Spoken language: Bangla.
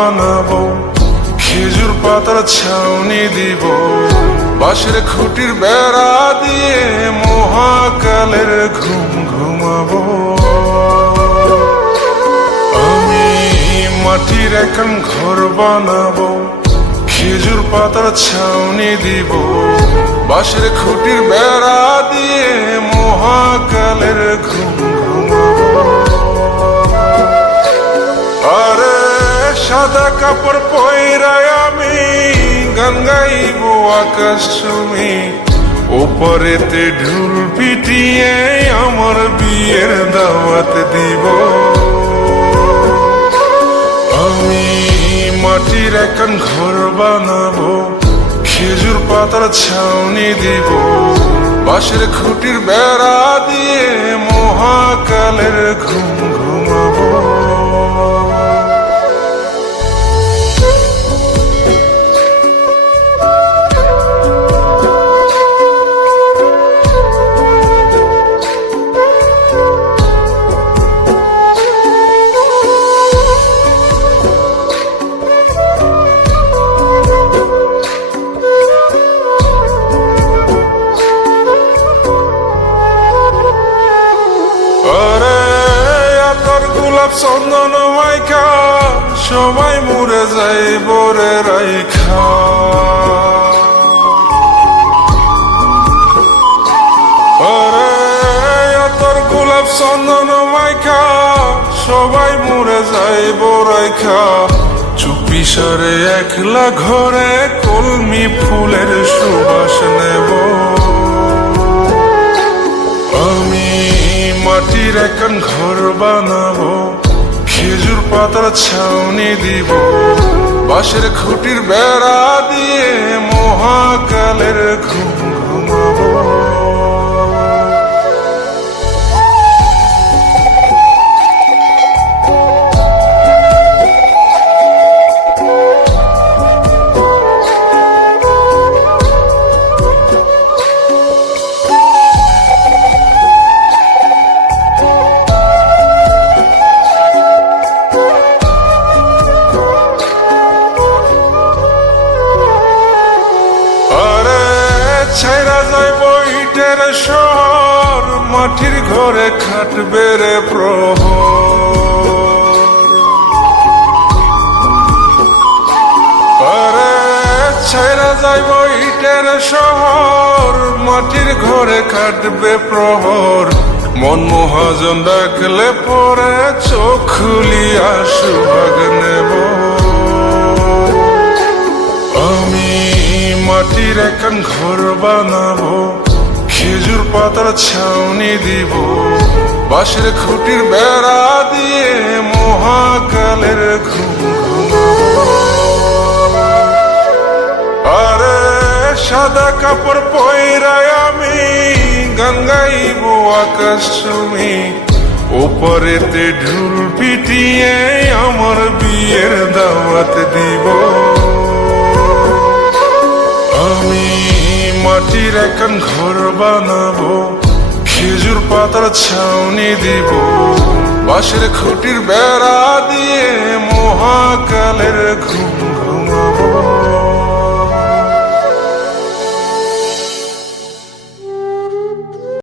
বানাবো, খেজুর পাতার ছাউনি দিব, বাঁশের খুঁটির বেড়া দিয়ে মহাকালের ঘুম ঘুমাবো। আমি মাটির এখন ঘর বানাবো, খেজুর পাতার ছাউনি দিব, বাঁশের খুঁটির বেড়া দিয়ে মহাকালের ঘুম ঘুমাবো। আরে সাদা কাপড় পয়রায় আমি গান গাইব আকাশ চুমি, ওপরেতে ঢুল পিটিয়ে আমার বিয়ের দাওয়াত দিব। আমি মাটির এখন ঘর বানাবো, খেজুর পাতার ছাউনি দিব, বাঁশের খুঁটির বেড়া দিয়ে মহাকালের ঘুম ঘুমাবো। চন্দন মাইখা সবাই মরে যাই বরে রাইখা, আরে তোর গোলাপ চন্দন মাইখা সবাই মরে যাই বরাইখা, চুপি সরে একলা ঘরে কলমি ফুলের সুবাস নেব। আমি মাটির এখন ঘর বানাবো, খেজুর পাতার ছাউনি দিব, বাঁশের খুঁটির বেড়া দিয়ে মহাকালের ঘুম ঘুমাবো। ছাইরা যাইব ইটের শহর, মাটির ঘরে খাটবে রে প্রহর। আরে ছাইরা যাইব ইটের শহর, মাটির ঘরে খাটবে প্রহর। মন মহাজন ডাকলে পরে চোখ খুলিয়া সুভাগ নেব। আমি মাটির এখন ঘর বানাবো, খেজুর পাতার ছাউনি দিব, বাঁশের খুঁটির বেড়া দিয়ে মহাকালের ঘুম ঘুমাবো। আরে সাদা কাপড় পয়রায় আমি গান গাইব আকাশ চুমি, ওপরেতে ঢুল পিটিয়ে আমার বিয়ের দাওয়াত দিব। আমি মাটির এখন ঘর বানাবো, খেজুর পাতার ছাউনি দিব, বাঁশের খুঁটির বেড়া দিয়ে মহাকালের ঘুম